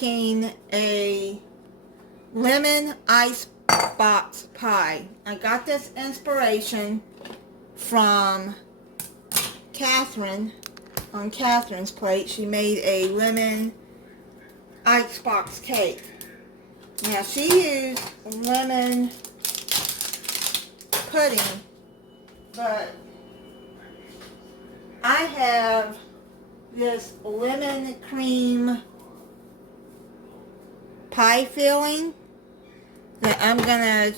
making a lemon icebox pie. I got this inspiration from Catherine on Catherine's plate. She made a lemon icebox cake. Now she used lemon pudding, but I have this lemon cream pie filling that I'm gonna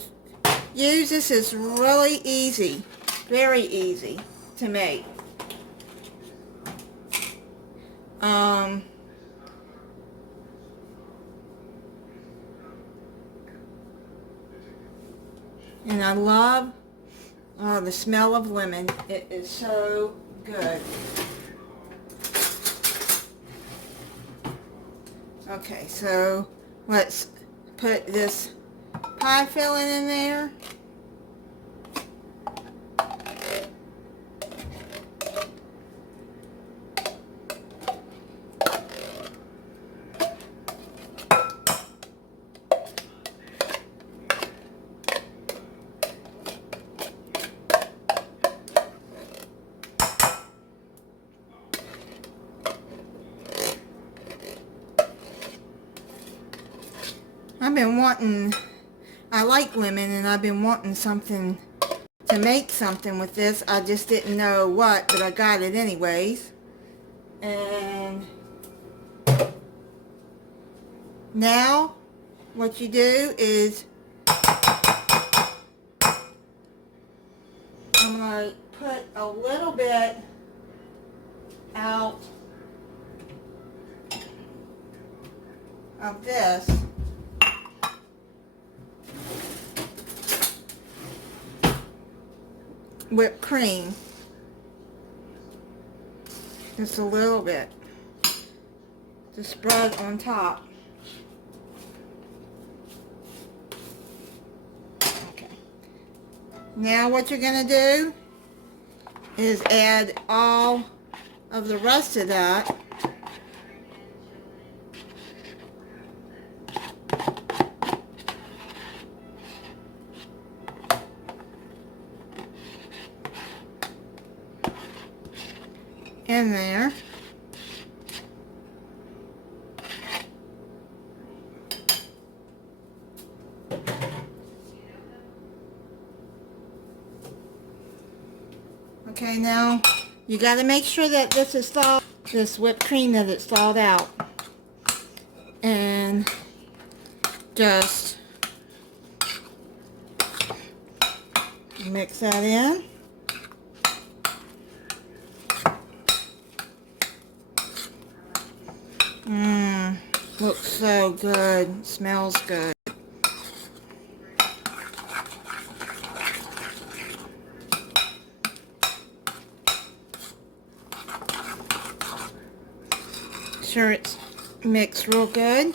use. This is really easy, very easy to make. And I love the smell of lemon. It is so good. Okay, so let's put this pie filling in there. I like lemon, and I've been wanting something to make something with this. I just didn't know what, but I got it anyways. And now what you do is I'm going to put a little bit out of this whipped cream, just a little bit to spread on top. Okay. Now what you're going to do is add all of the rest of that in there. Okay, now you got to make sure that this is thawed, this whipped cream, that it's thawed out, and just mix that in. Looks so good. Smells good. Sure it's mixed real good.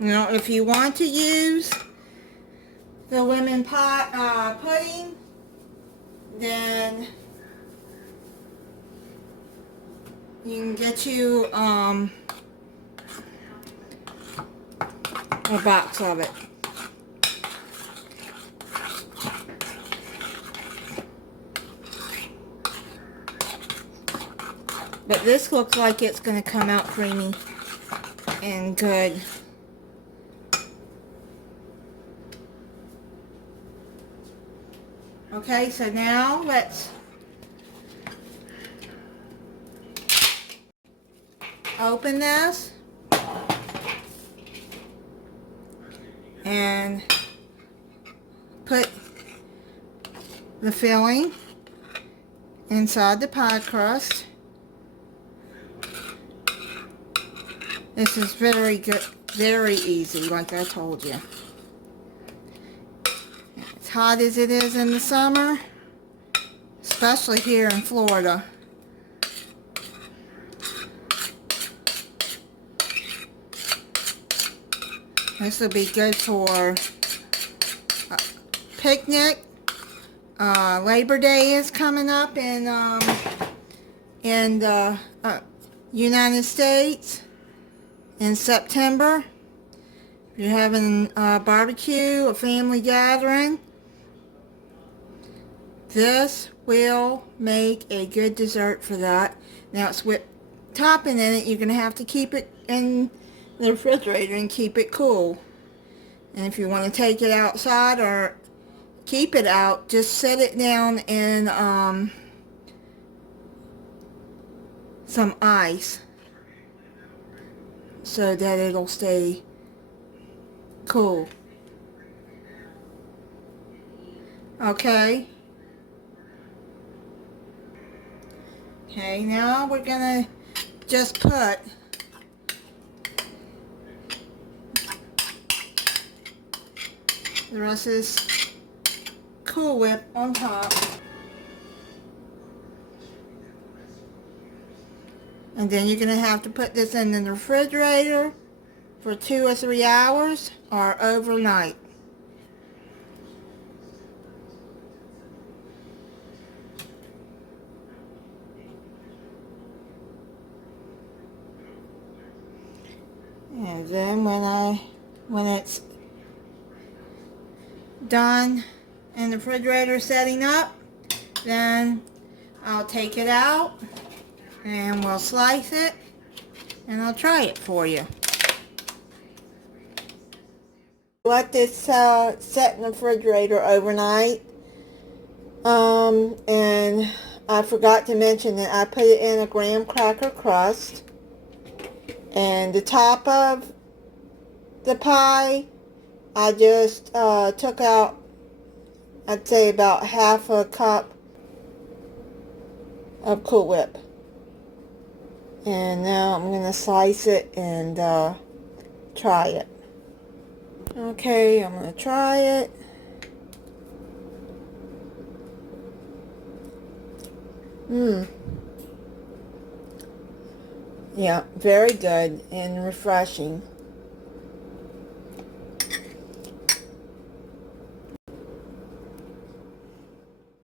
Now, if you want to use the lemon pie pudding, then you can get you a box of it. But this looks like it's going to come out creamy and good. Okay, so now let's open this and put the filling inside the pie crust. This is very good, very easy, like I told you. As hot as it is in the summer, especially here in Florida. This will be good for a picnic. Labor Day is coming up in the United States in September. If you're having a barbecue, a family gathering, this will make a good dessert for that. Now it's with topping in it, you're going to have to keep it in the refrigerator and keep it cool. And if you want to take it outside or keep it out, just set it down in some ice so that it'll stay cool. Okay, now we're gonna just put the rest of this Cool Whip on top. And then you're going to have to put this in the refrigerator for 2 or 3 hours or overnight. And then when it's done in the refrigerator setting up, then I'll take it out and we'll slice it and I'll try it for you. Let this set in the refrigerator overnight, and I forgot to mention that I put it in a graham cracker crust, and the top of the pie I just took out, I'd say about half a cup of Cool Whip. And now I'm going to slice it and try it. Okay, I'm going to try it. Yeah, very good and refreshing.